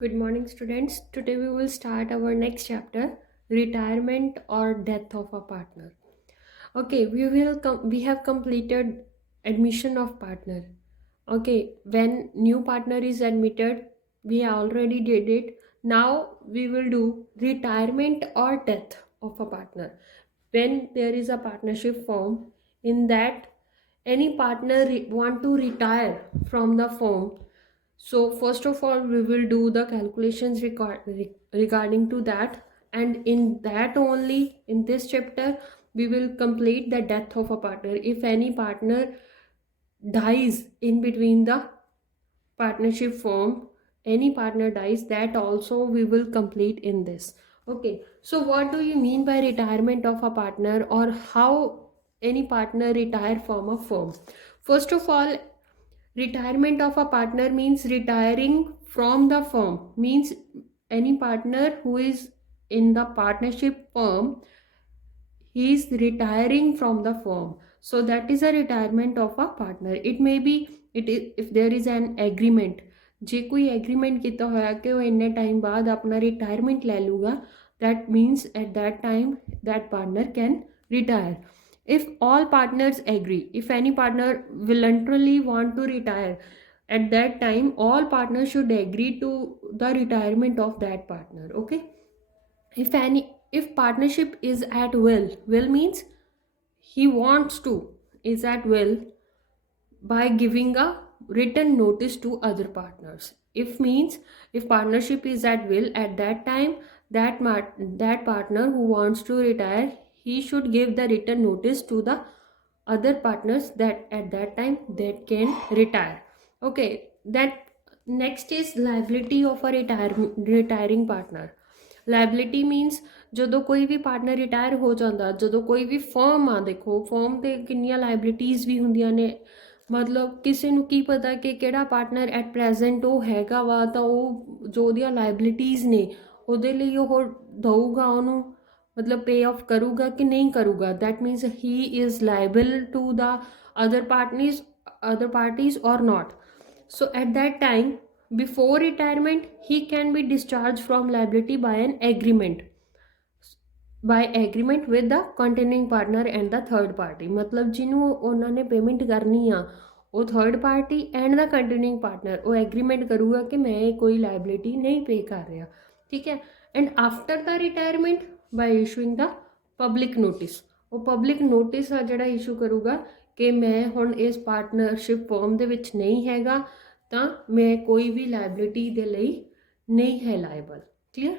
Good morning, students. Today we will start our next chapter, retirement or death of a partner. Okay, we have completed admission of partner. Okay, when new partner is admitted, we already did it. Now we will do retirement or death of a partner. When there is a partnership form, in that any partner want to retire from the firm, so first of all, we will do the calculations regarding to that, and in that only in this chapter we will complete the death of a partner. If any partner dies in between the partnership form, any partner dies, that also we will complete in this. Okay, so what do you mean by retirement of a partner, or how any partner retire from a firm? First of all, retirement of a partner means retiring from the firm, means any partner who is in the partnership firm, he is retiring from the firm. So that is a retirement of a partner. It may be, it is, if there is an agreement, ਜੇ ਕੋਈ agreement ਕੀਤਾ ਹੋਇਆ ਕਿ ਉਹ ਇੰਨੇ time ਬਾਅਦ ਆਪਣਾ retirement ਲੈ ਲੂਗਾ, that means at that time that partner can retire. If all partners agree, if any partner voluntarily want to retire, at that time all partners should agree to the retirement of that partner. Okay, if partnership is at will means he wants to, is at will by giving a written notice to other partners. If means, if partnership is at will, at that time that partner who wants to retire, he should give the written notice to the other partners that at that time that can retire. Okay, that next is liability of a retiring partner. Liability means ਜਦੋਂ ਕੋਈ ਵੀ partner retire ਹੋ ਜਾਂਦਾ, ਜਦੋਂ ਕੋਈ ਵੀ firm ਆ, ਦੇਖੋ firm 'ਤੇ ਕਿੰਨੀਆਂ ਲਾਇਬਿਲਿਟੀਜ਼ ਵੀ ਹੁੰਦੀਆਂ ਨੇ, ਮਤਲਬ ਕਿਸੇ ਨੂੰ ਕੀ ਪਤਾ ਕਿ ਕਿਹੜਾ ਪਾਰਟਨਰ ਐਟ ਪ੍ਰੈਜ਼ੈਂਟ ਉਹ ਹੈਗਾ ਵਾ, ਤਾਂ ਉਹ ਜੋ ਉਹਦੀਆਂ ਲਾਇਬਿਲਿਟੀਜ਼ ਨੇ ਉਹਦੇ ਲਈ ਉਹ ਦਊਗਾ ਉਹਨੂੰ, ਮਤਲਬ ਪੇ ਆਫ ਕਰੂਗਾ ਕਿ ਨਹੀਂ ਕਰੂਗਾ, that means he is liable to the other parties or not. So at that time, before retirement, he can be discharged from liability by an agreement with the continuing partner and the third party. मतलब ਜਿਹਨੂੰ ਉਹਨਾਂ ਨੇ payment ਕਰਨੀ ਆ, ਉਹ third party and the continuing partner ਉਹ agreement ਕਰੂਗਾ ਕਿ ਮੈਂ ਕੋਈ ਲਾਇਬਿਲਿਟੀ ਨਹੀਂ ਪੇ ਕਰ ਰਿਹਾ, ਠੀਕ ਹੈ. And after the retirement by issuing the public notice, ਉਹ ਪਬਲਿਕ ਨੋਟਿਸ ਆ ਜਿਹੜਾ ਇਸ਼ੂ ਕਰੂਗਾ ਕਿ ਮੈਂ ਹੁਣ ਇਸ ਪਾਰਟਨਰਸ਼ਿਪ ਫਰਮ ਦੇ ਵਿੱਚ ਨਹੀਂ ਹੈਗਾ, ਤਾਂ ਮੈਂ ਕੋਈ ਵੀ ਲਾਇਬਿਲਿਟੀ ਦੇ ਲਈ ਨਹੀਂ ਹੈ liable. Clear?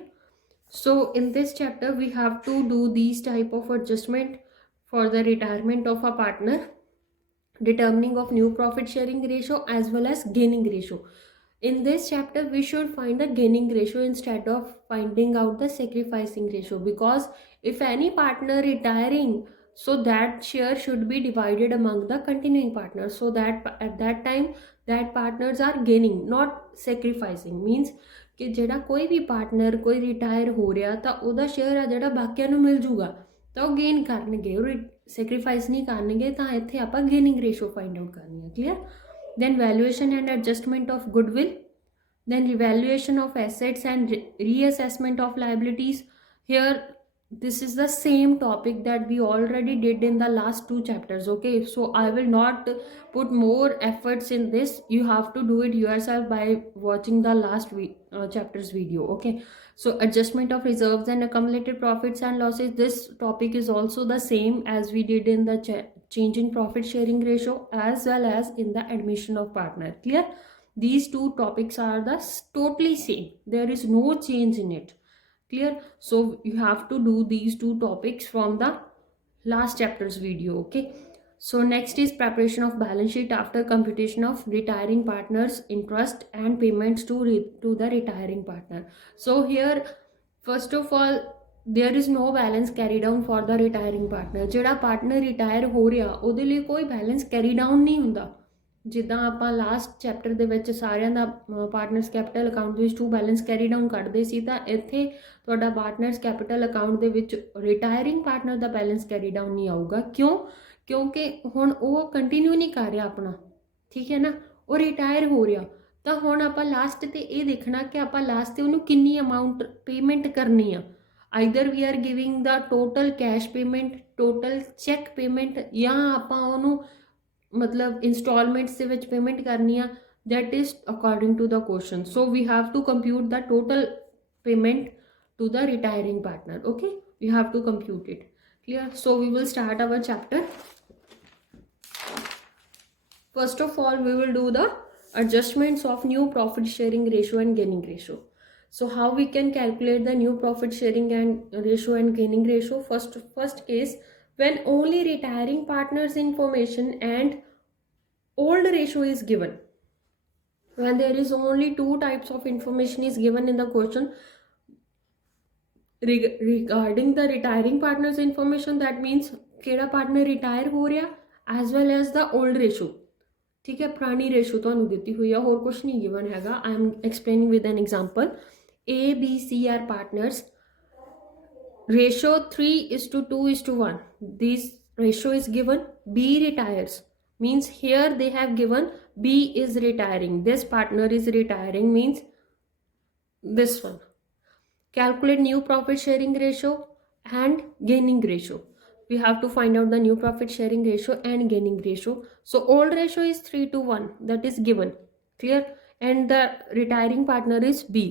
So in this chapter we have to do these type of adjustment for the retirement of a partner, determining of new profit sharing ratio as well as gaining ratio. In this chapter we should find the gaining ratio instead of finding out the sacrificing ratio, because if any partner retiring, so that share should be divided among the continuing partners, so that at that time that partners are gaining, not sacrificing. means ਕਿ ਜਿਹੜਾ ਕੋਈ ਵੀ partner ਕੋਈ retire ਹੋ ਰਿਹਾ ਤਾਂ ਉਹਦਾ share ਆ ਜਿਹੜਾ ਬਾਕੀਆਂ ਨੂੰ ਮਿਲ ਜੂਗਾ, ਤਾਂ ਉਹ ਗੇਨ ਕਰਨਗੇ, ਉਹ ਸੈਕਰੀਫਾਈਸ ਨਹੀਂ ਕਰਨਗੇ. ਤਾਂ ਇੱਥੇ ਆਪਾਂ ਗੇਨਿੰਗ ਰੇਸ਼ੋ ਫਾਈਂਡ ਆਊਟ ਕਰਨੀ ਹੈ. Clear? then valuation and adjustment of goodwill, then revaluation of assets and reassessment of liabilities. Here this is the same topic that we already did in the last two chapters. Okay, so I will not put more efforts in this, you have to do it yourself by watching the last chapters video. Okay, so adjustment of reserves and accumulated profits and losses, this topic is also the same as we did in the change in profit sharing ratio as well as in the admission of partner. Clear? These two topics are the totally same, there is no change in it. Clear? So you have to do these two topics from the last chapter's video. Okay, so next is preparation of balance sheet after computation of retiring partners interest and payments to the retiring partner. So here first of all there is no balance carry down for the retiring partner. ਜਿਹੜਾ partner retire ਹੋ ਰਿਹਾ ਉਹਦੇ ਲਈ ਕੋਈ balance carry down ਨਹੀਂ ਹੁੰਦਾ. ਜਿੱਦਾਂ ਆਪਾਂ ਲਾਸਟ ਚੈਪਟਰ ਦੇ ਵਿੱਚ ਸਾਰਿਆਂ ਦਾ ਪਾਰਟਨਰਸ ਕੈਪੀਟਲ ਅਕਾਊਂਟ ਦੇ ਵਿੱਚ ਟੂ ਬੈਲੈਂਸ ਕੈਰੀ ਡਾਊਨ ਕੱਢਦੇ ਸੀ, ਤਾਂ ਇੱਥੇ ਤੁਹਾਡਾ ਪਾਰਟਨਰਸ ਕੈਪੀਟਲ ਅਕਾਊਂਟ ਦੇ ਵਿੱਚ ਰਿਟਾਇਰਿੰਗ ਪਾਰਟਨਰ ਦਾ ਬੈਲੈਂਸ ਕੈਰੀ ਡਾਊਨ ਨਹੀਂ ਆਊਗਾ. ਕਿਉਂ? ਕਿਉਂਕਿ ਹੁਣ ਉਹ ਕੰਟੀਨਿਊ ਨਹੀਂ ਕਰ ਰਿਹਾ ਆਪਣਾ, ਠੀਕ ਹੈ ਨਾ, ਉਹ ਰਿਟਾਇਰ ਹੋ ਰਿਹਾ, ਤਾਂ ਹੁਣ ਆਪਾਂ ਲਾਸਟ ਤੇ ਇਹ ਦੇਖਣਾ ਕਿ ਆਪਾਂ ਲਾਸਟ ਤੇ ਉਹਨੂੰ ਕਿੰਨੀ ਅਮਾਊਂਟ ਪੇਮੈਂਟ ਕਰਨੀ ਆ। Either we are giving the total cash payment, total cheque payment, ਜਾਂ ਆਪਾਂ ਉਹਨੂੰ ਮਤਲਬ ਇੰਸਟਾਲਮੈਂਟਸ ਦੇ ਵਿੱਚ ਪੇਮੈਂਟ ਕਰਨੀ ਆ। that is according to the question. So we have to compute the total payment to the retiring partner. Okay, we have to compute it. Clear? So we will start our chapter. First of all, we will do the adjustments of new profit sharing ratio and gaining ratio. So how we can calculate the new profit sharing and ratio and gaining ratio? First case, when only retiring partners information and old ratio is given. When there is only two types of information is given in the question regarding the retiring partners information, that means केड़ा partner retire हो रहा as well as the old ratio. ठीक है, पुरानी ratio ਤੁਹਾਨੂੰ ਦਿੱਤੀ ਹੋਈ ਆ, ਹੋਰ ਕੁਝ ਨਹੀਂ ਗਿਵਨ ਹੈਗਾ। I am explaining with an example. A, B, C are partners. Ratio 3:2:1. This ratio is given. B retires, means here they have given B is retiring, this partner is retiring, means this one. Calculate new profit sharing ratio and gaining ratio. We have to find out the new profit sharing ratio and gaining ratio. So old ratio is 3:1, that is given. Clear? And the retiring partner is B.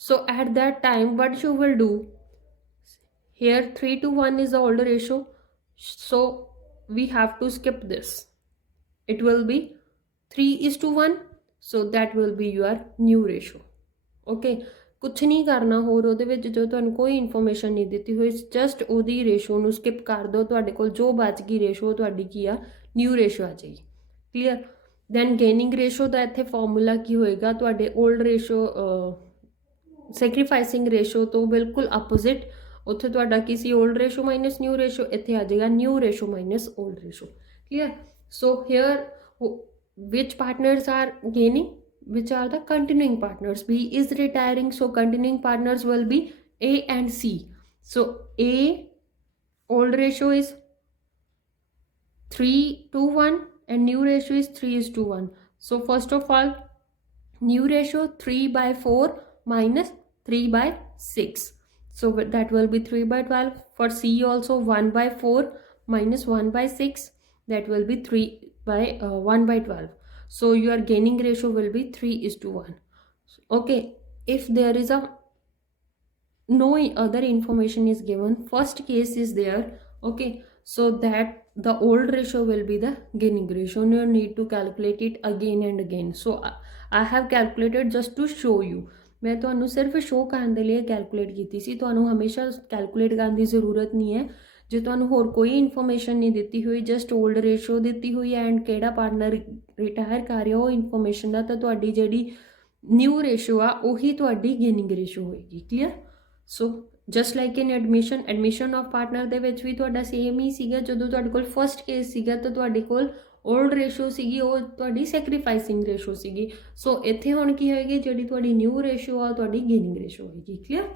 So at that time what you will do, here 3:1 is the old ratio, so we have to skip this. It will be 3:1, so that will be your new ratio. Okay, ਕੁਛ ਨਹੀਂ ਕਰਨਾ ਹੋਰ ਉਹਦੇ ਵਿੱਚ, ਜੋ ਤੁਹਾਨੂੰ ਕੋਈ information ਨਹੀਂ ਦਿੱਤੀ ਹੋਈ, ਜਸਟ ਉਹਦੀ ਰੇਸ਼ੋ ਨੂੰ ਸਕਿਪ ਕਰ ਦਿਓ, ਤੁਹਾਡੇ ਕੋਲ ਜੋ ਬਚ ਗਈ ਰੇਸ਼ੋ ਤੁਹਾਡੀ ਕੀ ਆ, ਨਿਊ ਰੇਸ਼ੋ ਆ ਜਾਏਗੀ। ਕਲੀਅਰ? ਦੈਨ ਗੇਨਿੰਗ ਰੇਸ਼ੋ ਦਾ ਇੱਥੇ ਫਾਰਮੂਲਾ ਕੀ ਹੋਏਗਾ, ਤੁਹਾਡੇ ਓਲਡ ਰੇਸ਼ੋ ਸੈਕਰੀਫਾਈਸਿੰਗ ਰੇਸ਼ੋ ਤੋਂ ਬਿਲਕੁਲ ਆਪੋਜ਼ਿਟ, ਉੱਥੇ ਤੁਹਾਡਾ ਕੀ ਸੀ, old ratio minus new ratio, ਇੱਥੇ ਆ ਜਾਏਗਾ new ratio minus old ratio. Clear? So here which partners are gaining, which are the continuing partners. B is retiring, so continuing partners will be A and C. So A old ratio is 3:1 and new ratio is 3:1. So first of all, new ratio 3/4 minus 3/6, so that will be 3/12. For C also 1/4 minus 1/6, that will be 1/12. So your gaining ratio will be 3:1. Okay, if there is a no other information is given, first case is there. Okay, so that the old ratio will be the gaining ratio. You need to calculate it again and again. So I have calculated just to show you. मैं ਤੁਹਾਨੂੰ ਸਿਰਫ show ਕਰਨ ਦੇ ਲਈ calculate ਕੀਤੀ ਸੀ, ਤੁਹਾਨੂੰ ਹਮੇਸ਼ਾ calculate ਕਰਨ ਦੀ ਜ਼ਰੂਰਤ ਨਹੀਂ ਹੈ। ਜੇ ਤੁਹਾਨੂੰ ਹੋਰ ਕੋਈ ਇਨਫੋਰਮੇਸ਼ਨ ਨਹੀਂ ਦਿੱਤੀ ਹੋਈ, ਜਸਟ ਓਲਡ ਰੇਸ਼ੋ ਦਿੱਤੀ ਹੋਈ ਹੈ ਐਂਡ ਕਿਹੜਾ ਪਾਰਟਨਰ ਰਿਟਾਇਰ ਕਰ ਰਿਹਾ ਉਹ ਇਨਫੋਰਮੇਸ਼ਨ ਦਾ, ਤਾਂ ਤੁਹਾਡੀ ਜਿਹੜੀ ਨਿਊ ਰੇਸ਼ੋ ਆ ਉਹੀ ਤੁਹਾਡੀ ਗੇਨਿੰਗ ਰੇਸ਼ੋ ਹੋਏਗੀ। Clear? So just like in admission of partner ਦੇ ਵਿੱਚ ਵੀ ਤੁਹਾਡਾ ਸੇਮ ਹੀ ਸੀਗਾ। ਜਦੋਂ ਤੁਹਾਡੇ ਕੋਲ ਫਸਟ ਕੇਸ ਸੀਗਾ ਤਾਂ ਤੁਹਾਡੇ ਕੋਲ ਓਲਡ ਰੇਸ਼ੋ ਸੀਗੀ, ਉਹ ਤੁਹਾਡੀ ਸੈਕਰੀਫਾਈਸਿੰਗ ਰੇਸ਼ੋ ਸੀਗੀ। ਸੋ ਇੱਥੇ ਹੁਣ ਕੀ ਹੋਏਗੀ, ਜਿਹੜੀ ਤੁਹਾਡੀ ਨਿਊ ਰੇਸ਼ੋ ਆ ਤੁਹਾਡੀ ਗੇਨਿੰਗ ਰੇਸ਼ੋ ਹੋਏਗੀ। Clear?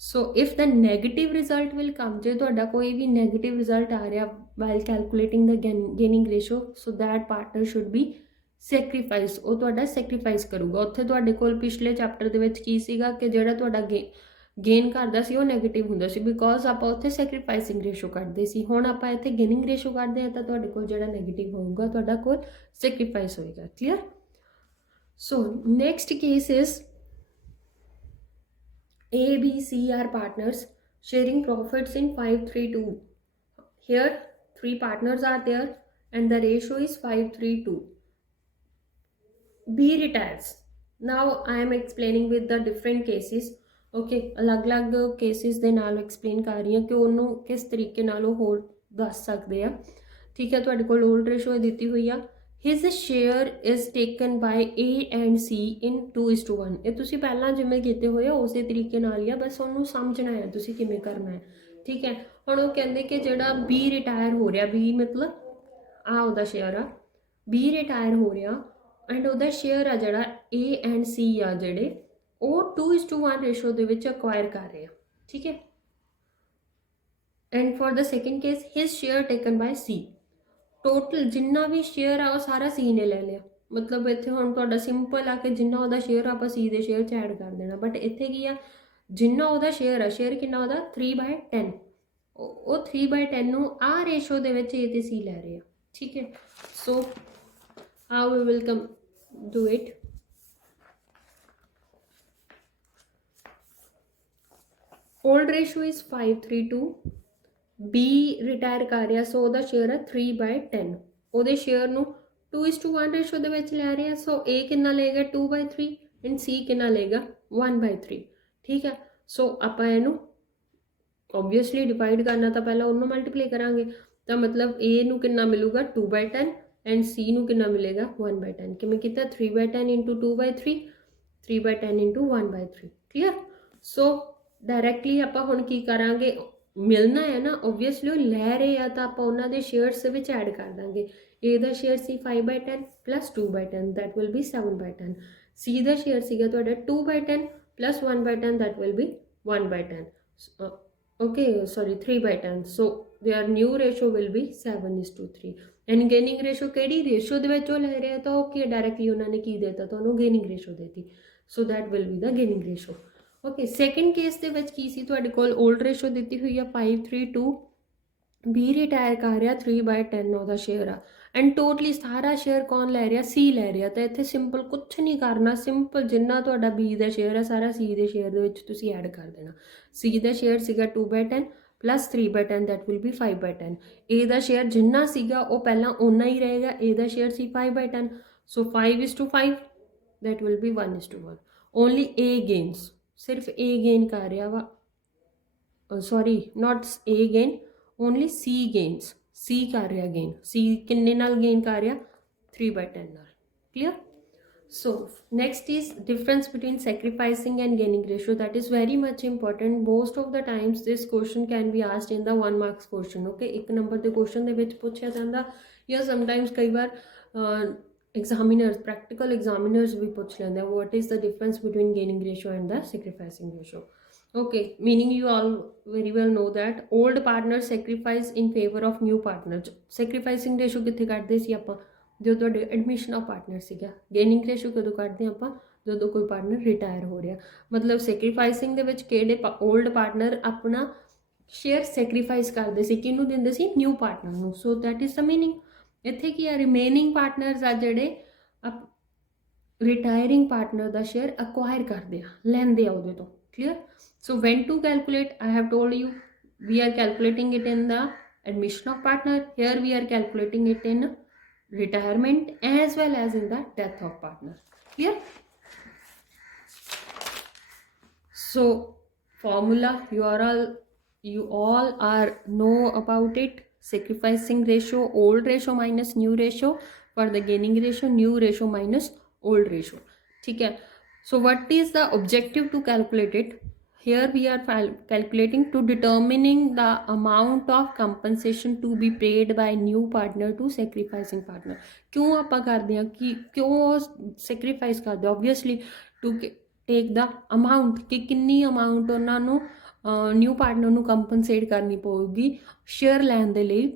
So if the negative result will come, ਜੇ ਤੁਹਾਡਾ ਕੋਈ ਵੀ negative result ਆ ਰਿਹਾ while calculating the gaining ratio, so that partner should be sacrifice, ਉਹ ਤੁਹਾਡਾ sacrifice ਕਰੂਗਾ। ਉੱਥੇ ਤੁਹਾਡੇ ਕੋਲ ਪਿਛਲੇ ਚੈਪਟਰ ਦੇ ਵਿੱਚ ਕੀ ਸੀਗਾ ਕਿ ਜਿਹੜਾ ਤੁਹਾਡਾ ਗੇਨ ਕਰਦਾ ਸੀ ਉਹ ਨੈਗੇਟਿਵ ਹੁੰਦਾ ਸੀ, ਬਿਕੋਜ਼ ਆਪਾਂ ਉੱਥੇ ਸੈਕਰੀਫਾਈਸਿੰਗ ਰੇਸ਼ੋ ਕੱਢਦੇ ਸੀ। ਹੁਣ ਆਪਾਂ ਇੱਥੇ ਗੇਨਿੰਗ ਰੇਸ਼ੋ ਕੱਢਦੇ ਹਾਂ ਤਾਂ ਤੁਹਾਡੇ ਕੋਲ ਜਿਹੜਾ ਨੈਗੇਟਿਵ ਹੋਊਗਾ ਤੁਹਾਡਾ ਕੋਲ ਸੈਕਰੀਫਾਈਸ ਹੋਏਗਾ। Clear? So next case is A, B, C are partners sharing profits in 5:3:2. Here 3 partners are there and the ratio is 5:3:2. B retires. Now I am explaining with the different cases. Okay, ਅਲੱਗ-ਅਲੱਗ cases ਦੇ ਨਾਲ explain ਕਰ ਰਹੀ ਹਾਂ ਕਿ ਉਹਨੂੰ ਕਿਸ ਤਰੀਕੇ ਨਾਲ ਉਹ ਹੋਰ ਦੱਸ ਸਕਦੇ ਆ। ਠੀਕ ਹੈ, ਤੁਹਾਡੇ ਕੋਲ old ratio ਦਿੱਤੀ ਹੋਈ ਆ। His share is taken by A and C in 2:1. ਇਹ ਤੁਸੀਂ ਪਹਿਲਾਂ ਜਿਵੇਂ ਕੀਤੇ ਹੋਏ ਆ ਉਸੇ ਤਰੀਕੇ ਨਾਲ ਹੀ ਆ, ਬਸ ਉਹਨੂੰ ਸਮਝਣਾ ਹੈ ਤੁਸੀਂ ਕਿਵੇਂ ਕਰਨਾ ਹੈ। ਠੀਕ ਹੈ, ਹੁਣ ਉਹ ਕਹਿੰਦੇ ਕਿ ਜਿਹੜਾ B ਰਿਟਾਇਰ ਹੋ ਰਿਹਾ, B ਮਤਲਬ ਆ ਉਹਦਾ ਸ਼ੇਅਰ ਆ, B ਰਿਟਾਇਰ ਹੋ ਰਿਹਾ ਐਂਡ ਉਹਦਾ ਸ਼ੇਅਰ ਆ ਜਿਹੜਾ A and C ਆ ਜਿਹੜੇ ਉਹ 2:1 ਰੇਸ਼ੋ ਦੇ ਵਿੱਚ ਅਕਵਾਇਰ ਕਰ ਰਹੇ ਆ। ਠੀਕ ਹੈ, and for the second case his share taken by C, total जिन्ना भी शेयर आ वो सारा C ने ले लिया। मतलब इत्थे हुण तुहाडा सिंपल आ कि जिन्ना उहदा शेयर आपां सी दे शेयर च ऐड कर देना, बट इत्थे की आ जिन्ना उहदा शेयर आ, शेयर किन्ना उहदा 3/10, ਉਹ 3/10 ਨੂੰ ਆ ਰੇਸ਼ੋ ਦੇ ਵਿੱਚ A ਤੇ C ਲੈ ਰਹੇ ਆ, ਠੀਕ ਹੈ। So how we will come do it, old ratio is 5:3:2, B retire ਕਰ ਰਿਹਾ, ਸੋ ਉਹਦਾ ਸ਼ੇਅਰ ਹੈ 3/10, ਉਹਦੇ ਸ਼ੇਅਰ ਨੂੰ 2:1 ਰੇਸ਼ੋ ਦੇ ਵਿੱਚ ਲੈ ਰਹੇ ਆ, ਸੋ A ਕਿੰਨਾ ਲਏਗਾ 2/3 ਐਂਡ C ਕਿੰਨਾ ਲਏਗਾ 1/3, ਠੀਕ ਹੈ। ਸੋ ਆਪਾਂ ਇਹਨੂੰ ਓਬਵੀਅਸਲੀ ਡਿਵਾਈਡ ਕਰਨਾ ਤਾਂ ਪਹਿਲਾਂ ਉਹਨੂੰ ਮਲਟੀਪਲਾਈ ਕਰਾਂਗੇ, ਤਾਂ ਮਤਲਬ A ਨੂੰ ਕਿੰਨਾ ਮਿਲੂਗਾ 2/10 ਐਂਡ C ਨੂੰ ਕਿੰਨਾ ਮਿਲੇਗਾ 1/10। ਕਿਵੇਂ ਕੀਤਾ 3/10 ਇੰਟੂ 2/3, 3/10 ਇੰਟੂ 1/3, ਕਲੀਅਰ। ਸੋ ਡਾਇਰੈਕਟਲੀ ਆਪਾਂ ਹੁਣ ਕੀ ਕਰਾਂਗੇ, ਮਿਲਣਾ ਹੈ ਨਾ ਓਬਵੀਅਸਲੀ ਉਹ ਲੈ ਰਹੇ ਆ ਤਾਂ ਆਪਾਂ ਉਹਨਾਂ ਦੇ ਸ਼ੇਅਰਸ ਦੇ ਵਿੱਚ ਐਡ ਕਰ ਦਾਂਗੇ। A ਦਾ share C 5/10 plus 2/10 that will be 7/10, C the share ਸੀਗਾ ਤੁਹਾਡਾ 2/10 plus 1/10 that will be 1/10, okay sorry 3/10, so their new ratio will be 7:3 and gaining ratio ਕਿਹੜੀ ਰੇਸ਼ੋ ਦੇ ਵਿੱਚ ਉਹ ਲੈ ਰਿਹਾ ਤਾਂ ਉਹ ਕੀ ਡਾਇਰੈਕਟਲੀ ਉਹਨਾਂ ਨੇ ਕੀ ਦੇਤਾ ਤੁਹਾਨੂੰ ਗੇਨਿੰਗ ਰੇਸ਼ੋ ਦੇਤੀ, so that will be the gaining ratio। Okay second case ਦੇ ਵਿੱਚ ਕੀ ਸੀ ਤੁਹਾਡੇ ਕੋਲ ਓਲਡ ਰੇਸ਼ੋ ਦਿੱਤੀ ਹੋਈ ਆ 5:3:2, B ਰਿਟਾਇਰ ਕਰ ਰਿਹਾ 3/10 ਉਹਦਾ ਸ਼ੇਅਰ ਆ ਐਂਡ ਟੋਟਲੀ ਸਾਰਾ ਸ਼ੇਅਰ ਕੌਣ ਲੈ ਰਿਹਾ C ਲੈ ਰਿਹਾ, ਤਾਂ ਇੱਥੇ ਸਿੰਪਲ ਕੁਛ ਨਹੀਂ ਕਰਨਾ, ਸਿੰਪਲ ਜਿੰਨਾ ਤੁਹਾਡਾ B ਦਾ ਸ਼ੇਅਰ ਹੈ ਸਾਰਾ C ਦੇ ਸ਼ੇਅਰ ਦੇ ਵਿੱਚ ਤੁਸੀਂ ਐਡ ਕਰ ਦੇਣਾ। C ਦਾ ਸ਼ੇਅਰ ਸੀਗਾ 2/10 plus 3/10 that will be 5/10, A ਦਾ ਸ਼ੇਅਰ ਜਿੰਨਾ ਸੀਗਾ ਉਹ ਪਹਿਲਾਂ ਓਨਾ ਹੀ ਰਹੇਗਾ, A ਦਾ share C 5/10, so 5:5 that will be 1:1, only A gains, ਸਿਰਫ A ਗੇਨ ਕਰ ਰਿਹਾ ਵਾ, sorry not A gain, only C gains, C ਕਰ ਰਿਹਾ ਗੇਨ, C ਕਿੰਨੇ ਨਾਲ ਗੇਨ ਕਰ ਰਿਹਾ 3/10 ਨਾਲ, clear. So next is difference between sacrificing and gaining ratio, that is very much important, most of the times this question can be asked in the 1 marks question, okay, ਇੱਕ number ਦੇ question ਦੇ ਵਿੱਚ ਪੁੱਛਿਆ ਜਾਂਦਾ ਜਾਂ sometimes ਕਈ ਵਾਰ examiners practical examiners ਵੀ ਪੁੱਛ ਲੈਂਦੇ what is the difference between gaining ratio and the sacrificing ratio, okay, meaning you all very well know that old partners sacrifice in favor of new partners, sacrificing ratio ਕਿੱਥੇ ਕੱਢਦੇ ਸੀ ਆਪਾਂ ਜਦੋਂ ਤੁਹਾਡੇ admission of partner ਸੀਗਾ, gaining ratio ਕਦੋਂ ਕੱਢਦੇ ਆਪਾਂ ਜਦੋਂ ਕੋਈ ਪਾਰਟਨਰ ਰਿਟਾਇਰ ਹੋ ਰਿਹਾ, ਮਤਲਬ ਸੈਕਰੀਫਾਈਸਿੰਗ ਦੇ ਵਿੱਚ ਕਿਹੜੇ ਓਲਡ ਪਾਰਟਨਰ ਆਪਣਾ ਸ਼ੇਅਰ ਸੈਕਰੀਫਾਈਸ ਕਰਦੇ ਸੀ, ਕਿਹਨੂੰ ਦਿੰਦੇ ਸੀ ਨਿਊ ਪਾਰਟਨਰ ਨੂੰ, so that is the meaning. ਇੱਥੇ ਕੀ ਆ ਰਿਮੇਨਿੰਗ ਪਾਰਟਨਰਸ ਆ ਜਿਹੜੇ ਰਿਟਾਇਰਿੰਗ ਪਾਰਟਨਰ ਦਾ ਸ਼ੇਅਰ ਅਕਵਾਇਰ ਕਰਦੇ ਆ, ਲੈਂਦੇ ਆ ਉਹਦੇ ਤੋਂ, clear. So when to calculate, I have told you we are calculating it in the admission of partner, here we are calculating it in retirement as well as in the death of partner, clear। So formula you all are know about it, sacrificing ratio, old ratio minus new ratio, for the gaining ratio new ratio minus old ratio, ठीक है। So what is the objective to calculate it, here we are calculating to determining the amount of compensation to be paid by new partner to sacrificing partner। क्यों ਆਪਾਂ ਕਰਦੇ ਹਾਂ ਕਿ ਕਿਉਂ sacrifice ਕਰਦੇ, obviously to take the amount ਕਿ ਕਿੰਨੀ amount ਉਹਨਾਂ ਨੂੰ ਨਿਊ ਪਾਰਟਨਰ ਨੂੰ ਕੰਪਨਸੇਟ ਕਰਨੀ ਪਊਗੀ ਸ਼ੇਅਰ ਲੈਣ ਦੇ ਲਈ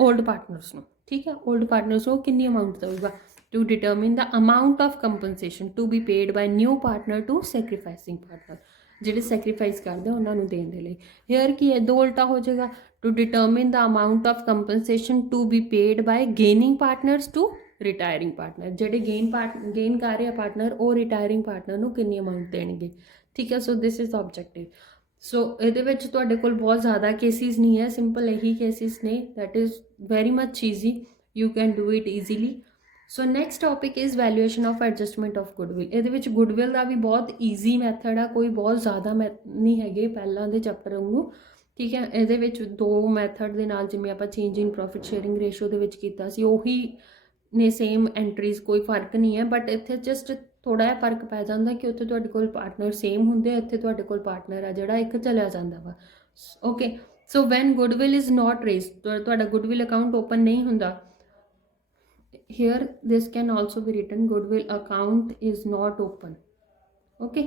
ਓਲਡ ਪਾਰਟਨਰਸ ਨੂੰ, ਠੀਕ ਹੈ। ਓਲਡ ਪਾਰਟਨਰਸ ਨੂੰ ਕਿੰਨੀ ਅਮਾਊਂਟ ਦੇਊਗਾ to determine the amount of compensation to be paid by new partner to sacrificing partner, ਜਿਹੜੇ ਸੈਕਰੀਫਾਈਸ ਕਰਦੇ ਉਹਨਾਂ ਨੂੰ ਦੇਣ ਦੇ ਲਈ। ਹੇਅਰ ਕੀ ਹੈ, ਦੋ ਉਲਟਾ ਹੋ ਜਾਏਗਾ, to determine the amount of compensation to be paid by gaining partners to retiring partner, ਜਿਹੜੇ ਗੇਨ ਕਰ ਰਿਹਾ ਪਾਰਟਨਰ ਉਹ ਰਿਟਾਇਰਿੰਗ ਪਾਰਟਨਰ ਨੂੰ ਕਿੰਨੀ ਅਮਾਊਂਟ ਦੇਣਗੇ, ਠੀਕ ਹੈ। ਸੋ ਦਿਸ ਇਜ਼ ਆਬਜੈਕਟਿਵ। ਸੋ ਇਹਦੇ ਵਿੱਚ ਤੁਹਾਡੇ ਕੋਲ ਬਹੁਤ ਜ਼ਿਆਦਾ ਕੇਸਿਸ ਨਹੀਂ ਹੈ, ਸਿੰਪਲ ਇਹੀ ਕੇਸਿਸ ਨੇ, that is very much easy, you can do it easily. So next topic is valuation of adjustment of goodwill. ਇਹਦੇ ਵਿੱਚ ਗੁੱਡਵਿਲ ਦਾ ਵੀ ਬਹੁਤ ਈਜ਼ੀ ਮੈਥਡ ਆ, ਕੋਈ ਬਹੁਤ ਜ਼ਿਆਦਾ ਨਹੀਂ ਹੈਗੇ ਪਹਿਲਾਂ ਦੇ ਚੈਪਟਰ ਵਾਂਗੂ, ਠੀਕ ਹੈ। ਇਹਦੇ ਵਿੱਚ ਦੋ ਮੈਥਡ ਦੇ ਨਾਲ ਜਿਵੇਂ ਆਪਾਂ ਚੇਂਜ ਇਨ ਪ੍ਰੋਫਿਟ ਸ਼ੇਅਰਿੰਗ ਰੇਸ਼ੋ ਦੇ ਵਿੱਚ ਕੀਤਾ ਸੀ ਉਹੀ ਨੇ ਸੇਮ ਐਂਟਰੀਜ਼, ਕੋਈ ਫਰਕ ਨਹੀਂ ਹੈ, ਬਟ ਇੱਥੇ ਜਸਟ ਥੋੜ੍ਹਾ ਜਿਹਾ ਫਰਕ ਪੈ ਜਾਂਦਾ ਕਿ ਉੱਥੇ ਤੁਹਾਡੇ ਕੋਲ ਪਾਰਟਨਰ ਸੇਮ ਹੁੰਦੇ ਆ, ਇੱਥੇ ਤੁਹਾਡੇ ਕੋਲ ਪਾਰਟਨਰ ਆ ਜਿਹੜਾ ਇੱਕ ਚਲਿਆ ਜਾਂਦਾ ਵਾ, okay. So when goodwill is not raised, ਤੁਹਾਡਾ ਗੁੱਡਵਿਲ ਅਕਾਊਂਟ ਓਪਨ ਨਹੀਂ ਹੁੰਦਾ, here this can also be written goodwill account is not open, okay।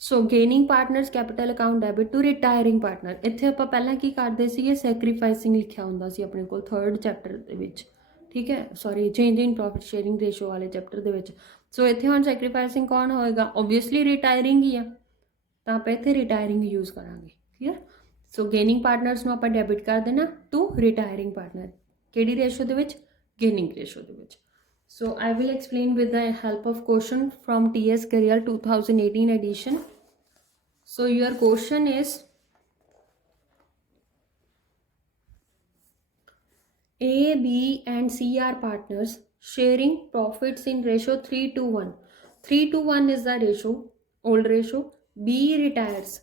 So gaining partners capital account debit to retiring partner. ਇੱਥੇ ਆਪਾਂ ਪਹਿਲਾਂ ਕੀ ਕਰਦੇ ਸੀਗੇ, ਸੈਕਰੀਫਾਈਸਿੰਗ ਲਿਖਿਆ ਹੁੰਦਾ ਸੀ ਆਪਣੇ ਕੋਲ 3rd ਚੈਪਟਰ ਦੇ ਵਿੱਚ, ਠੀਕ ਹੈ, ਸੌਰੀ ਚੇਂਜ ਇਨ ਪ੍ਰੋਫਿਟ ਸ਼ੇਅਰਿੰਗ ਰੇਸ਼ੋ ਵਾਲੇ ਚੈਪਟਰ ਦੇ ਵਿੱਚ। ਸੋ ਇੱਥੇ ਹੁਣ ਸੈਕਰੀਫਾਈਸਿੰਗ ਕੌਣ ਹੋਏਗਾ, ਓਬਵੀਅਸਲੀ ਰਿਟਾਇਰਿੰਗ ਹੀ ਆ, ਤਾਂ ਆਪਾਂ ਇੱਥੇ ਰਿਟਾਇਰਿੰਗ ਯੂਜ਼ ਕਰਾਂਗੇ। ਕਲੀਅਰ। ਸੋ ਗੇਨਿੰਗ ਪਾਰਟਨਰਸ ਨੂੰ ਆਪਾਂ ਡੈਬਿਟ ਕਰ ਦੇਣਾ ਟੂ ਰਿਟਾਇਰਿੰਗ ਪਾਰਟਨਰ, ਕਿਹੜੀ ਰੇਸ਼ੋ ਦੇ ਵਿੱਚ, ਗੇਨਿੰਗ ਰੇਸ਼ੋ ਦੇ ਵਿੱਚ। So I will explain with the help of question from TS Career 2018 edition. So your question is, A, B and C are partners sharing profits in ratio 3:1. 3:1 is the ratio, old ratio. B retires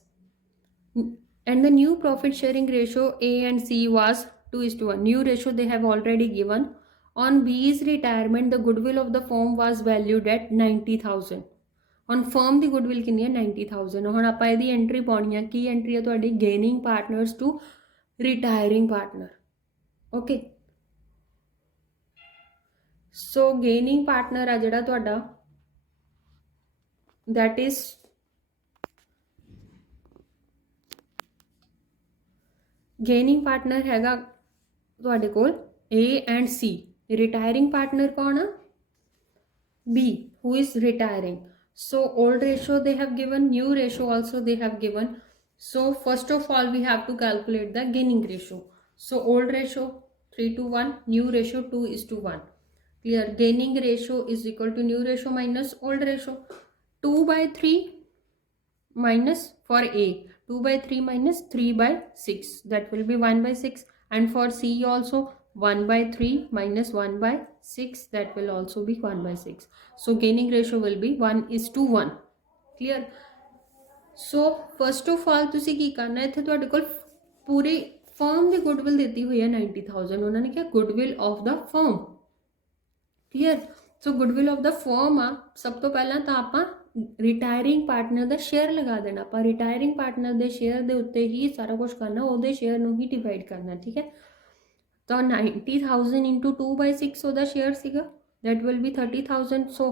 and the new profit sharing ratio A and C was 2:1. New ratio they have already given. On B's retirement, the goodwill of the firm was valued at 90,000. On firm the goodwill ਕਿੰਨੀ ਹੈ, 90,000। ਹੁਣ ਆਪਾਂ ਇਹਦੀ entry ਪਾਉਣੀ ਹੈ, ਕੀ entry ਹੈ ਤੁਹਾਡੀ, gaining partners to retiring partner. Okay, so gaining partner ਆ ਜਿਹੜਾ ਤੁਹਾਡਾ, ਦੈਟ ਇਜ਼ ਗੇਨਿੰਗ ਪਾਰਟਨਰ ਹੈਗਾ ਤੁਹਾਡੇ ਕੋਲ A and C। retiring partner कौन है, B, who is retiring. So old ratio they have given, new ratio also they have given. So first of all we have to calculate the gaining ratio. So old ratio 3:1, new ratio 2:1. Clear. Gaining ratio is equal to new ratio minus old ratio. 2/3 minus for A, 2/3 minus 3/6, that will be 1/6, and for C also 1/3 minus 1/6, that will also be 1/6. So gaining ratio will be 1:1. Clear. So first of all ਤੁਸੀਂ ਕੀ ਕਰਨਾ, ਇੱਥੇ ਤੁਹਾਡੇ ਕੋਲ ਪੂਰੀ firm ਦੀ goodwill ਦਿੱਤੀ ਹੋਈ ਹੈ 90,000। ਉਹਨਾਂ ਨੇ ਕਿਹਾ goodwill of the firm. Clear. So goodwill of the firm ਆ, ਸਭ ਤੋਂ ਪਹਿਲਾਂ ਤਾਂ ਆਪਾਂ ਰਿਟਾਇਰਿੰਗ ਪਾਰਟਨਰ ਦਾ ਸ਼ੇਅਰ ਲਗਾ ਦੇਣਾ। ਆਪਾਂ ਰਿਟਾਇਰਿੰਗ ਪਾਰਟਨਰ ਦੇ ਸ਼ੇਅਰ ਦੇ ਉੱਤੇ ਹੀ ਸਾਰਾ ਕੁਝ ਕਰਨਾ, ਉਹਦੇ ਸ਼ੇਅਰ ਨੂੰ ਹੀ ਡਿਵਾਈਡ ਕਰਨਾ, ਠੀਕ ਹੈ। तो 90,000 into 2/6 ਉਹਦਾ ਸ਼ੇਅਰ ਸੀਗਾ, that will be 30,000. So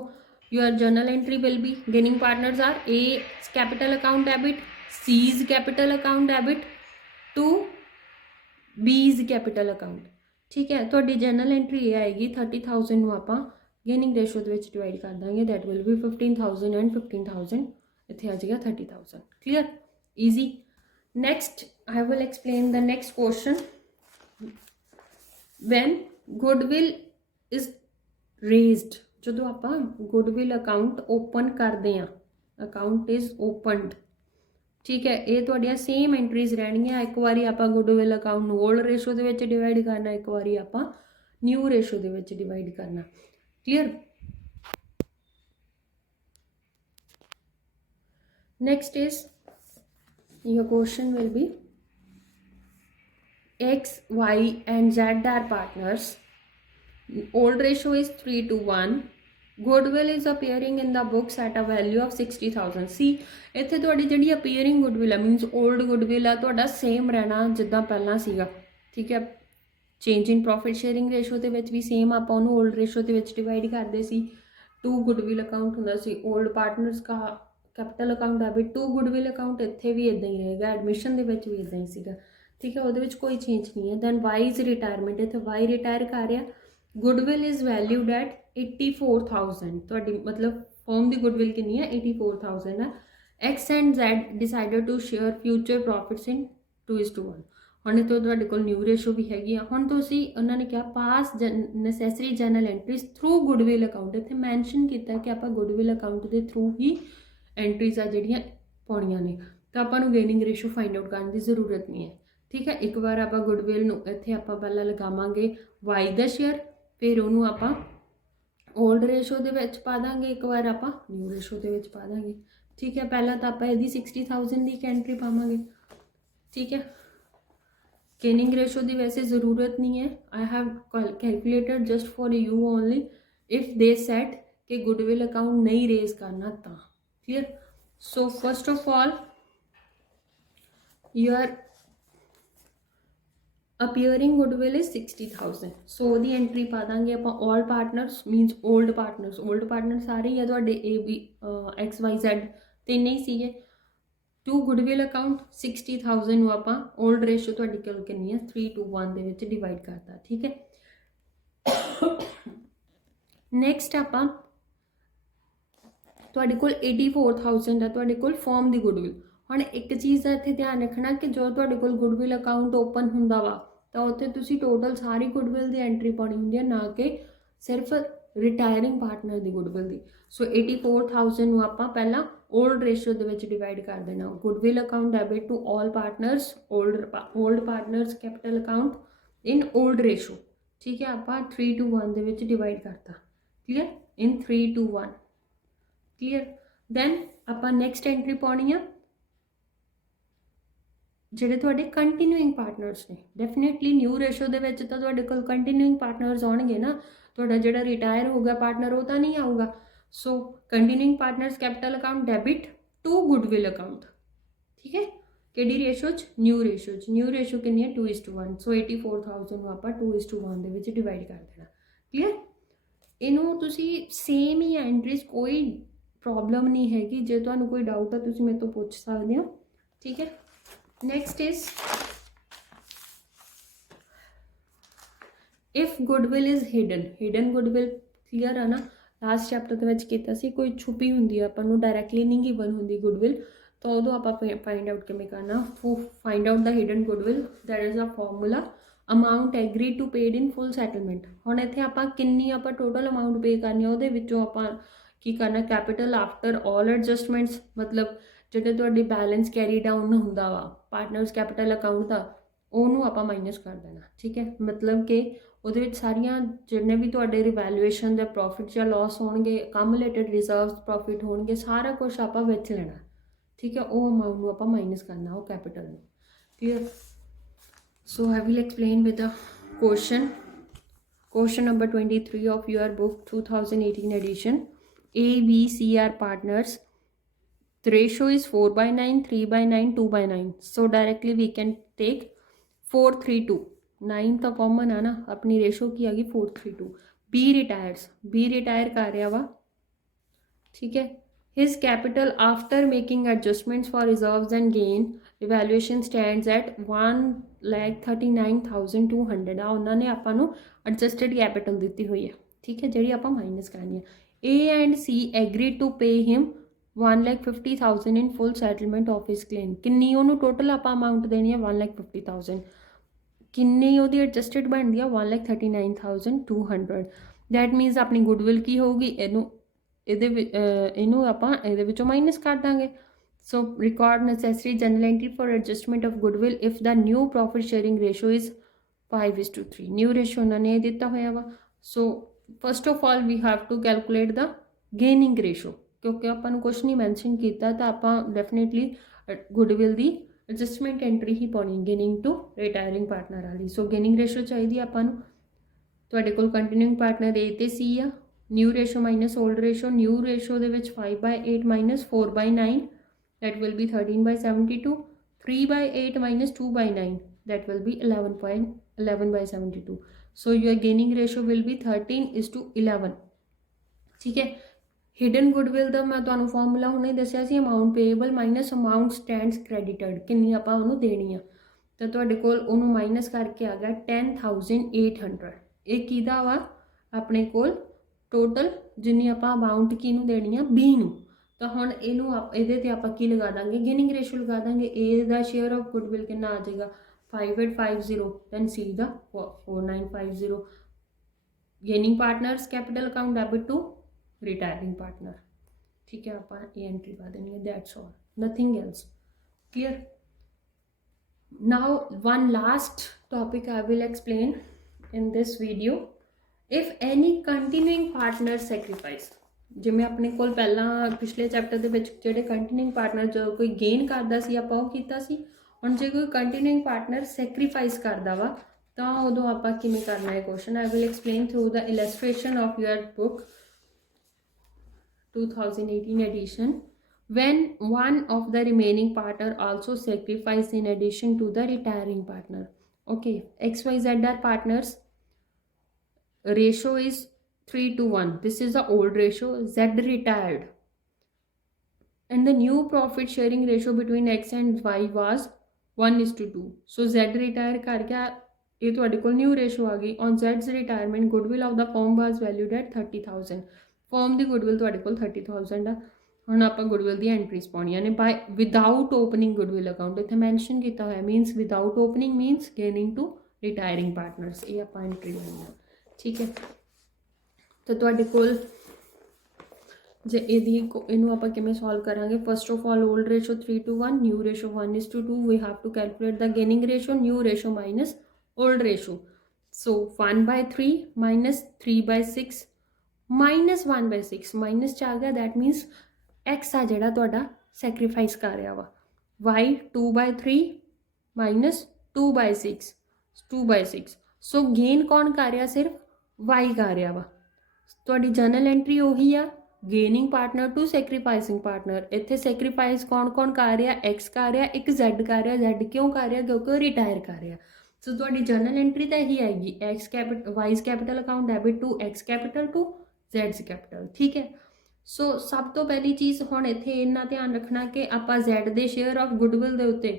your journal entry will be, gaining partners are A's capital account debit, C's capital account debit to B's capital account, ਠੀਕ ਹੈ। ਤੁਹਾਡੀ ਜਰਨਲ ਐਂਟਰੀ ਇਹ ਆਏਗੀ, 30,000 ਨੂੰ ਆਪਾਂ ਗੇਨਿੰਗ ਰੇਸ਼ੋ ਦੇ ਵਿੱਚ ਡਿਵਾਈਡ ਕਰ ਦਾਂਗੇ, that will be 15,000 and 15,000, ਇੱਥੇ ਆ ਜਾਏਗਾ 30,000। clear, easy. Next I will explain the next question. when goodwill is raised, ਜਦੋਂ ਆਪਾਂ goodwill account open ਕਰਦੇ ਹਾਂ, account is opened, ਠੀਕ ਹੈ। ਇਹ ਤੁਹਾਡੀਆਂ ਸੇਮ ਐਂਟਰੀਜ਼ ਰਹਿਣਗੀਆਂ। ਇੱਕ ਵਾਰੀ ਆਪਾਂ goodwill account ਨੂੰ old ratio ਦੇ ਵਿੱਚ ਡਿਵਾਈਡ ਕਰਨਾ, ਇੱਕ ਵਾਰੀ ਆਪਾਂ new ratio ਦੇ ਵਿੱਚ ਡਿਵਾਈਡ ਕਰਨਾ। clear. next is your question will be, X, Y and Z are partners. Old ratio is 3:1. Goodwill is appearing in the books at a value of 60,000. See, ਇੱਥੇ ਤੁਹਾਡੀ ਜਿਹੜੀ appearing goodwill ਹੈ, means old goodwill ਆ ਤੁਹਾਡਾ same ਰਹਿਣਾ ਜਿੱਦਾਂ ਪਹਿਲਾਂ ਸੀਗਾ, ਠੀਕ ਹੈ। ਚੇਂਜ ਇਨ ਪ੍ਰੋਫਿਟ ਸ਼ੇਅਰਿੰਗ ਰੇਸ਼ੋ ਦੇ ਵਿੱਚ ਵੀ ਸੇਮ ਆਪਾਂ ਉਹਨੂੰ old ratio ਦੇ ਵਿੱਚ ਡਿਵਾਈਡ ਕਰਦੇ ਸੀ। 2 goodwill account ਹੁੰਦਾ ਸੀ, old partners का capital account debit, 2 goodwill account ਇੱਥੇ ਵੀ ਇਦਾਂ ਹੀ ਰਹੇਗਾ, ਐਡਮਿਸ਼ਨ ਦੇ ਵਿੱਚ ਵੀ ਇਦਾਂ ਹੀ ਸੀਗਾ, ਠੀਕ ਹੈ। ਉਹਦੇ ਵਿੱਚ ਕੋਈ ਚੇਂਜ ਨਹੀਂ ਹੈ। ਦੈਨ ਵਾਈ ਇਜ਼ ਰਿਟਾਇਰਮੈਂਟ, ਇੱਥੇ ਵਾਈ ਰਿਟਾਇਰ ਕਰ ਰਿਹਾ। ਗੁੱਡਵਿਲ ਇਜ਼ ਵੈਲਿਊਡ ਐਟ 84,000, ਤੁਹਾਡੀ ਮਤਲਬ ਫਰਮ ਦੀ ਗੁੱਡਵਿਲ ਕਿੰਨੀ ਹੈ, 84,000 ਹੈ। X and Z decided to share future profits in 2:1। ਹੁਣ ਇਹ ਤੋਂ ਤੁਹਾਡੇ ਕੋਲ ਨਿਊ ਰੇਸ਼ੋ ਵੀ ਹੈਗੀ ਆ। ਹੁਣ ਤੁਸੀਂ ਉਹਨਾਂ ਨੇ ਕਿਹਾ pass necessary journal entries through goodwill account, ਇੱਥੇ ਮੈਂਸ਼ਨ ਕੀਤਾ ਕਿ ਆਪਾਂ ਗੁੱਡਵਿਲ ਅਕਾਊਂਟ ਦੇ ਥਰੂ ਹੀ ਐਂਟਰੀਜ਼ ਆ ਜਿਹੜੀਆਂ ਪਾਉਣੀਆਂ ਨੇ, ਤਾਂ ਆਪਾਂ ਨੂੰ ਗੇਨਿੰਗ ਰੇਸ਼ੋ ਫਾਈਂਡ ਆਊਟ ਕਰਨ ਦੀ ਜ਼ਰੂਰਤ ਨਹੀਂ ਹੈ, ਠੀਕ ਹੈ। ਇੱਕ ਵਾਰ ਆਪਾਂ ਗੁੱਡਵਿਲ ਨੂੰ ਇੱਥੇ ਆਪਾਂ ਪਹਿਲਾਂ ਲਗਾਵਾਂਗੇ ਵਾਈ ਦਾ ਸ਼ੇਅਰ, ਫਿਰ ਉਹਨੂੰ ਆਪਾਂ ओल्ड रेशो ਦੇ ਵਿੱਚ ਪਾ ਦਾਂਗੇ, ਇੱਕ ਵਾਰ ਆਪਾਂ ਨਿਊ ਰੇਸ਼ੋ ਦੇ ਵਿੱਚ ਪਾ ਦਾਂਗੇ, ਠੀਕ ਹੈ। ਪਹਿਲਾਂ ਤਾਂ ਆਪਾਂ ਇਹਦੀ 60,000 ਦੀ ਇੱਕ ਐਂਟਰੀ ਪਾਵਾਂਗੇ, ਠੀਕ ਹੈ। ਗੇਨਿੰਗ ਰੇਸ਼ੋ ਦੀ ਵੈਸੇ ਜ਼ਰੂਰਤ ਨਹੀਂ ਹੈ, I have calculated just for you only if they set कि गुडविल अकाउंट नहीं रेज करना ਤਾਂ clear. So first of all your appearing goodwill is 60,000, सो ਉਹਦੀ ਐਂਟਰੀ ਪਾ ਦਾਂਗੇ ਆਪਾਂ all partners मीनस old partners. Old partner ਸਾਰੇ ਹੀ ਆ ਤੁਹਾਡੇ A B X Y Z ਤਿੰਨੇ ਹੀ ਸੀਗੇ। ਟੂ ਗੁੱਡਵਿਲ ਅਕਾਊਂਟ 60,000 ਨੂੰ ਆਪਾਂ 올ਡ ਰੇਸ਼ੋ ਤੁਹਾਡੀ ਕੋਲ ਕਿੰਨੀ ਹੈ 3:1 ਦੇ ਵਿੱਚ ਡਿਵਾਈਡ ਕਰਤਾ, ਠੀਕ ਹੈ। ਨੈਕਸਟ ਆਪਾਂ ਤੁਹਾਡੇ ਕੋਲ 84,000 ਹੈ ਤੁਹਾਡੇ ਕੋਲ ਫਰਮ ਦੀ ਗੁੱਡਵਿਲ। ਹੁਣ ਇੱਕ ਚੀਜ਼ ਦਾ ਇੱਥੇ ਧਿਆਨ ਰੱਖਣਾ ਕਿ ਜੋ ਤੁਹਾਡੇ ਕੋਲ ਗੁੱਡਵਿਲ ਅਕਾਊਂਟ ਓਪਨ ਹੁੰਦਾ ਵਾ ਤਾਂ ਉੱਥੇ ਤੁਸੀਂ ਟੋਟਲ ਸਾਰੀ ਗੁੱਡਵਿਲ ਦੀ ਐਂਟਰੀ ਪਾਉਣੀ ਹੁੰਦੀ ਹੈ, ਨਾ ਕਿ ਸਿਰਫ ਰਿਟਾਇਰਿੰਗ ਪਾਰਟਨਰ ਦੀ ਗੁੱਡਵਿਲ ਦੀ। ਸੋ 84,000 ਨੂੰ ਆਪਾਂ ਪਹਿਲਾਂ 올ਡ ਰੇਸ਼ੋ ਦੇ ਵਿੱਚ ਡਿਵਾਈਡ ਕਰ ਦੇਣਾ। Goodwill account debit to all partners, old partners capital account in old ratio, ਠੀਕ ਹੈ। ਆਪਾਂ 3:1 ਦੇ ਵਿੱਚ ਡਿਵਾਈਡ ਕਰਤਾ, ਕਲੀਅਰ, ਇਨ 3:1, ਕਲੀਅਰ। ਦੈਨ ਆਪਾਂ ਨੈਕਸਟ ਐਂਟਰੀ ਪਾਉਣੀ ਆ ਜਿਹੜੇ ਤੁਹਾਡੇ ਕੰਟੀਨਿਊਇੰਗ ਪਾਰਟਨਰਸ ਨੇ। ਡੈਫੀਨੇਟਲੀ ਨਿਊ ਰੇਸ਼ੋ ਦੇ ਵਿੱਚ ਤਾਂ ਤੁਹਾਡੇ ਕੋਲ ਕੰਟੀਨਿਊਇੰਗ ਪਾਰਟਨਰਸ ਆਉਣਗੇ ਨਾ, ਤੁਹਾਡਾ ਜਿਹੜਾ ਰਿਟਾਇਰ ਹੋ ਗਿਆ ਪਾਰਟਨਰ ਉਹ ਤਾਂ ਨਹੀਂ ਆਊਗਾ। So continuing partners capital account debit to goodwill account, ਠੀਕ ਹੈ। ਕਿਹੜੀ ਰੇਸ਼ੋ 'ਚ? ਨਿਊ ਰੇਸ਼ੋ 'ਚ। ਨਿਊ ਰੇਸ਼ੋ ਕਿੰਨੀ ਹੈ 2:1। ਸੋ 84,000 ਨੂੰ ਆਪਾਂ 2:1 ਦੇ ਵਿੱਚ ਡਿਵਾਈਡ ਕਰ ਦੇਣਾ, ਕਲੀਅਰ। ਇਹਨੂੰ ਤੁਸੀਂ ਸੇਮ ਹੀ ਐਂਟਰੀਜ਼, ਕੋਈ ਪ੍ਰੋਬਲਮ ਨਹੀਂ ਹੈਗੀ। ਜੇ ਤੁਹਾਨੂੰ ਕੋਈ ਡਾਊਟ ਹੈ ਤੁਸੀਂ ਮੇਰੇ ਤੋਂ ਪੁੱਛ ਸਕਦੇ ਹੋ, ਠੀਕ ਹੈ। Next is if goodwill is hidden goodwill, clear ਹੈ ਨਾ। ਲਾਸਟ ਚੈਪਟਰ ਦੇ ਵਿੱਚ ਕੀਤਾ ਸੀ, ਕੋਈ ਛੁਪੀ ਹੁੰਦੀ ਹੈ ਆਪਾਂ ਨੂੰ ਡਾਇਰੈਕਟਲੀ ਨਹੀਂ ਗਿਵਨ ਹੁੰਦੀ ਗੁੱਡਵਿਲ, ਤਾਂ ਉਦੋਂ ਆਪਾਂ ਫਾਈਂਡ ਆਊਟ ਕਿਵੇਂ ਕਰਨਾ। Find out the hidden goodwill, that is a formula amount agreed to paid in full settlement. ਹੁਣ ਇੱਥੇ ਆਪਾਂ ਕਿੰਨੀ ਆਪਾਂ ਟੋਟਲ ਅਮਾਊਂਟ ਪੇ ਕਰਨੀ ਹੈ, ਉਹਦੇ ਵਿੱਚੋਂ ਆਪਾਂ ਕੀ ਕਰਨਾ, ਕੈਪੀਟਲ ਆਫਟਰ ਆਲ ਐਡਜਸਟਮੈਂਟਸ, ਮਤਲਬ ਜਿਹੜੇ ਤੁਹਾਡੀ ਬੈਲੈਂਸ ਕੈਰੀ ਡਾਊਨ ਹੁੰਦਾ ਵਾ ਪਾਰਟਨਰਸ ਕੈਪੀਟਲ ਅਕਾਊਂਟ ਦਾ, ਉਹਨੂੰ ਆਪਾਂ ਮਾਈਨਸ ਕਰ ਦੇਣਾ, ਠੀਕ ਹੈ। ਮਤਲਬ ਕਿ ਉਹਦੇ ਵਿੱਚ ਸਾਰੀਆਂ ਜਿੰਨੇ ਵੀ ਤੁਹਾਡੇ ਰਿਵੈਲੂਏਸ਼ਨ ਦੇ ਪ੍ਰੋਫਿਟ ਜਾਂ ਲਾਸ ਹੋਣਗੇ, ਅਕਮੂਲੇਟਡ ਰਿਜ਼ਰਵਸ ਪ੍ਰੋਫਿਟ ਹੋਣਗੇ, ਸਾਰਾ ਕੁਝ ਆਪਾਂ ਵਿੱਚ ਲੈਣਾ, ਠੀਕ ਹੈ। ਉਹ ਅਮਾਊਂਟ ਨੂੰ ਆਪਾਂ ਮਾਈਨਸ ਕਰਨਾ, ਉਹ ਕੈਪੀਟਲ ਨੂੰ, clear. So I will explain with a question number 23 of your book 2018 edition. A, B, C are partners. The ratio is 4:9, 3:9, 2:9. So directly we can take 4:3:2. 9 ਤਾਂ ਕਾਮਨ ਆ ਨਾ, ਆਪਣੀ ਰੇਸ਼ੋ ਕੀ ਆ ਗਈ 4:3:2। B retires, B retire ਕਰ ਰਿਹਾ ਵਾ, ਠੀਕ ਹੈ। His capital after making adjustments for reserves and gain evaluation stands at 1,39,200 ਆ। ਉਹਨਾਂ ਨੇ ਆਪਾਂ ਨੂੰ ਐਡਜਸਟਡ ਕੈਪੀਟਲ ਦਿੱਤੀ ਹੋਈ ਹੈ, ਠੀਕ ਹੈ, ਜਿਹੜੀ ਆਪਾਂ ਮਾਈਨਸ ਕਰਨੀ ਹੈ। A and C agreed to pay him 1,50,000 in full settlement of his claim। ਕਿੰਨੀ ਉਹਨੂੰ ਟੋਟਲ ਆਪਾਂ ਅਮਾਊਂਟ ਦੇਣੀ ਹੈ 1,50,000। ਕਿੰਨੀ ਉਹਦੀ ਐਡਜਸਟਡ ਬਣਦੀ ਆ 1,39,200। ਦੈਟ ਮੀਨਸ ਆਪਣੀ ਗੁੱਡਵਿਲ ਕੀ ਹੋਊਗੀ, ਇਹਨੂੰ ਆਪਾਂ ਇਹਦੇ ਵਿੱਚੋਂ ਮਾਈਨਸ ਕਰ ਦਾਂਗੇ। So record necessary general entry for adjustment of goodwill if the new profit sharing ratio is 5:3। New ratio ਉਹਨਾਂ ਨੇ ਦਿੱਤਾ ਹੋਇਆ ਵਾ। So first of all we have to calculate the gaining ratio, ਕਿਉਂਕਿ ਆਪਾਂ ਨੂੰ ਕੁਛ ਨਹੀਂ ਮੈਂਸ਼ਨ ਕੀਤਾ ਤਾਂ ਆਪਾਂ ਡੈਫੀਨੇਟਲੀ ਗੁੱਡਵਿਲ ਦੀ ਐਡਜਸਟਮੈਂਟ ਐਂਟਰੀ ਹੀ ਪਾਉਣੀ, ਗੇਨਿੰਗ ਟੂ ਰਿਟਾਇਰਿੰਗ ਪਾਰਟਨਰ ਵਾਲੀ। ਸੋ ਗੇਨਿੰਗ ਰੇਸ਼ੋ ਚਾਹੀਦੀ ਆਪਾਂ ਨੂੰ। ਤੁਹਾਡੇ ਕੋਲ ਕੰਟੀਨਿਊਇੰਗ ਪਾਰਟਨਰ A ਤੇ C ਆ। New ratio minus old ratio, new ratio ਦੇ ਵਿੱਚ 5/8 minus 4/9 that will be 13/72, 3/8 minus 2/9 that will be 11/72. So your gaining ratio will be 13:11, ठीक है। हिडन गुडविल ਦਾ ਮੈਂ ਤੁਹਾਨੂੰ ਫਾਰਮੂਲਾ ਹੁਣੇ ਦੱਸਿਆ ਸੀ, amount payable minus amount stands credited, ਕਿੰਨੀ ਆਪਾਂ ਉਹਨੂੰ ਦੇਣੀ ਆ। ਤਾਂ ਤੁਹਾਡੇ ਕੋਲ ਉਹਨੂੰ ਮਾਈਨਸ ਕਰਕੇ ਆ ਗਿਆ 10,800। ਇਹ ਕਿਹਦਾ ਵਾ, ਆਪਣੇ ਕੋਲ ਟੋਟਲ ਜਿੰਨੀ ਆਪਾਂ ਅਮਾਊਂਟ ਕਿਹਨੂੰ ਦੇਣੀ ਆ, B ਨੂੰ। ਤਾਂ ਹੁਣ ਇਹਨੂੰ ਇਹਦੇ ਤੇ ਆਪਾਂ ਕੀ ਲਗਾ ਦਾਂਗੇ, ਗੇਨਿੰਗ ਰੇਸ਼ੋ ਲਗਾ ਦਾਂਗੇ। A ਦਾ ਸ਼ੇਅਰ ਆਫ ਗੁੱਡਵਿਲ ਕਿੰਨਾ ਆ ਜਾਏਗਾ 5850, ਦੈਨ C ਦਾ 4950। Gaining partners capital account debit to retiring partner, ਠੀਕ ਹੈ। ਆਪਾਂ ਇਹ ਐਂਟਰੀ ਪਾ ਦੇਣੀ ਹੈ, that's all, nothing else, clear. Now one last topic I will explain in this video. If any continuing partner sacrifice, ਜਿਵੇਂ ਆਪਣੇ ਕੋਲ ਪਹਿਲਾਂ ਪਿਛਲੇ ਚੈਪਟਰ ਦੇ ਵਿੱਚ ਜਿਹੜੇ ਕੰਟੀਨਿਊਇੰਗ ਪਾਰਟਨਰ ਜਦੋਂ ਕੋਈ ਗੇਨ ਕਰਦਾ ਸੀ ਆਪਾਂ ਉਹ ਕੀਤਾ ਸੀ। ਹੁਣ ਜੇ ਕੋਈ ਕੰਟੀਨਿਊਇੰਗ ਪਾਰਟਨਰ ਸੈਕਰੀਫਾਈਸ ਕਰਦਾ ਵਾ ਤਾਂ ਉਦੋਂ ਆਪਾਂ ਕਿਵੇਂ ਕਰਨਾ ਹੈ question. I will explain through the illustration of your book 2018 edition. When one of the remaining partner also sacrifice in addition to the retiring partner. Okay, XYZ are partners. Ratio is 3:1. This is the old ratio. Z retired. and the new profit sharing ratio between x and y was 1:2. So z retire कर गया, ये ਤੁਹਾਡੇ ਕੋਲ new ratio ਆ ਗਈ। on z's retirement goodwill of the firm was valued at 30,000। firm the goodwill ਤੁਹਾਡੇ ਕੋਲ 30,000 ਆ। ਹੁਣ ਆਪਾਂ goodwill ਦੀ ਐਂਟਰੀਜ਼ ਪਾਉਣੀਆਂ ਨੇ by without opening goodwill account, ਇੱਥੇ ਮੈਂਸ਼ਨ ਕੀਤਾ ਹੋਇਆ means without opening means gaining to retiring partners, ਇਹ ਆਪਾਂ ਐਂਟਰੀ ਲੈਣੀ ਆ। ਠੀਕ ਹੈ, ਤਾਂ ਤੁਹਾਡੇ ਕੋਲ ਜੇ ਇਹਨੂੰ ਆਪਾਂ ਕਿਵੇਂ ਸੋਲਵ ਕਰਾਂਗੇ। First of all old ratio 3:1, new ratio 1:2, we have to calculate the gaining ratio, new ratio minus old ratio. So 1/3 minus 3/6 minus 1/6 minus ਚ ਆ ਗਿਆ, that means x ਆ ਜਿਹੜਾ ਤੁਹਾਡਾ ਸੈਕਰੀਫਾਈਸ ਕਰ ਰਿਹਾ ਵਾ। y 2/3 minus 2/6 2/6। ਸੋ ਗੇਨ ਕੌਣ ਕਰ ਰਿਹਾ, ਸਿਰਫ y ਕਰ ਰਿਹਾ ਵਾ। ਤੁਹਾਡੀ ਜਰਨਲ ਐਂਟਰੀ ਉਹੀ ਆ, ਗੇਨਿੰਗ ਪਾਰਟਨਰ ਟੂ ਸੈਕਰੀਫਾਈਸਿੰਗ ਪਾਰਟਨਰ। ਇੱਥੇ ਸੈਕਰੀਫਾਈਸ ਕੌਣ ਕੌਣ ਕਰ ਰਿਹਾ, x ਕਰ ਰਿਹਾ, ਇੱਕ z ਕਰ ਰਿਹਾ। z ਕਿਉਂ ਕਰ ਰਿਹਾ, ਕਿਉਂਕਿ ਉਹ ਰਿਟਾਇਰ ਕਰ ਰਿਹਾ। ਸੋ ਤੁਹਾਡੀ ਜਰਨਲ ਐਂਟਰੀ ਤਾਂ ਇਹੀ ਆਏਗੀ, x capital wise capital account debit to x capital to z capital. ਠੀਕ ਹੈ, ਸੋ ਸਭ ਤੋਂ ਪਹਿਲੀ ਚੀਜ਼ ਹੁਣ ਇੱਥੇ ਇੰਨਾ ਧਿਆਨ ਰੱਖਣਾ ਕਿ ਆਪਾਂ z ਦੇ ਸ਼ੇਅਰ ਆਫ ਗੁੱਡਵਿਲ ਦੇ ਉੱਤੇ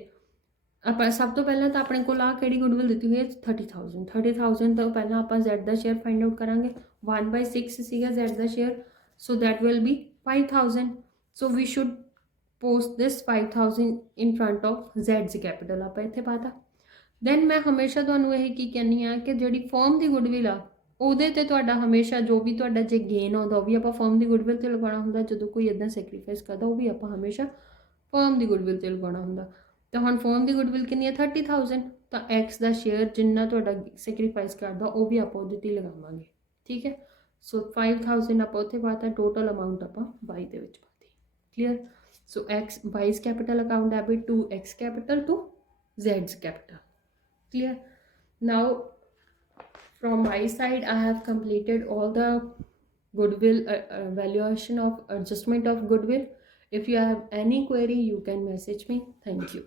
ਆਪਾਂ ਸਭ ਤੋਂ ਪਹਿਲਾਂ ਤਾਂ ਆਪਣੇ ਕੋਲ ਆ ਕਿਹੜੀ ਗੁੱਡਵਿਲ ਦਿੱਤੀ ਹੋਈ ਹੈ 30,000। 30,000 ਤੋਂ ਪਹਿਲਾਂ ਆਪਾਂ z ਦਾ ਸ਼ੇਅਰ ਫਾਈਂਡ ਆਊਟ ਕਰਾਂਗੇ। 1/6 ਸੀਗਾ z the share, so that will be 5,000। so we should post this 5,000 in front of z's capital। ਆਪਾਂ ਇੱਥੇ ਪਾਤਾ। then ਮੈਂ ਹਮੇਸ਼ਾ ਤੁਹਾਨੂੰ ਇਹ ਕੀ ਕਹਿੰਦੀ ਆ ਕਿ ਜਿਹੜੀ ਫਰਮ ਦੀ ਗੁੱਡਵਿਲ ਆ ਉਹਦੇ ਤੇ ਤੁਹਾਡਾ ਹਮੇਸ਼ਾ ਜੋ ਵੀ ਤੁਹਾਡਾ ਜੇ ਗੇਨ ਆਉਂਦਾ ਉਹ ਵੀ ਆਪਾਂ ਫਰਮ ਦੀ ਗੁੱਡਵਿਲ ਤੇ ਲਗਾਉਣਾ ਹੁੰਦਾ। ਜਦੋਂ ਕੋਈ ਇਦਾਂ ਸੈਕਰੀਫਾਈਸ ਕਰਦਾ ਉਹ ਵੀ ਆਪਾਂ ਹਮੇਸ਼ਾ ਫਰਮ ਦੀ ਗੁੱਡਵਿਲ ਤੇ ਲਗਾਉਣਾ ਹੁੰਦਾ। ਤਾਂ ਹੁਣ ਫਰਮ ਦੀ ਗੁੱਡਵਿਲ ਕਿੰਨੀ ਹੈ 30,000, ਤਾਂ x ਦਾ ਸ਼ੇਅਰ ਜਿੰਨਾ ਤੁਹਾਡਾ ਸੈਕਰੀਫਾਈਸ ਕਰਦਾ ਉਹ ਵੀ ਆਪਾਂ ਉਹਦੇ ਤੇ ਲਗਾਵਾਂਗੇ। ਠੀਕ ਹੈ, ਸੋ 5,000 ਆਪਾਂ ਉੱਥੇ ਪਾਤਾ, ਟੋਟਲ ਅਮਾਊਂਟ ਆਪਾਂ y ਦੇ ਵਿੱਚ ਪਾਤੀ। Clear, so x y's capital account debit to x capital to z's capital। clear, now from my side I have completed all the goodwill valuation of adjustment of goodwill. If you have any query you can message me. Thank you.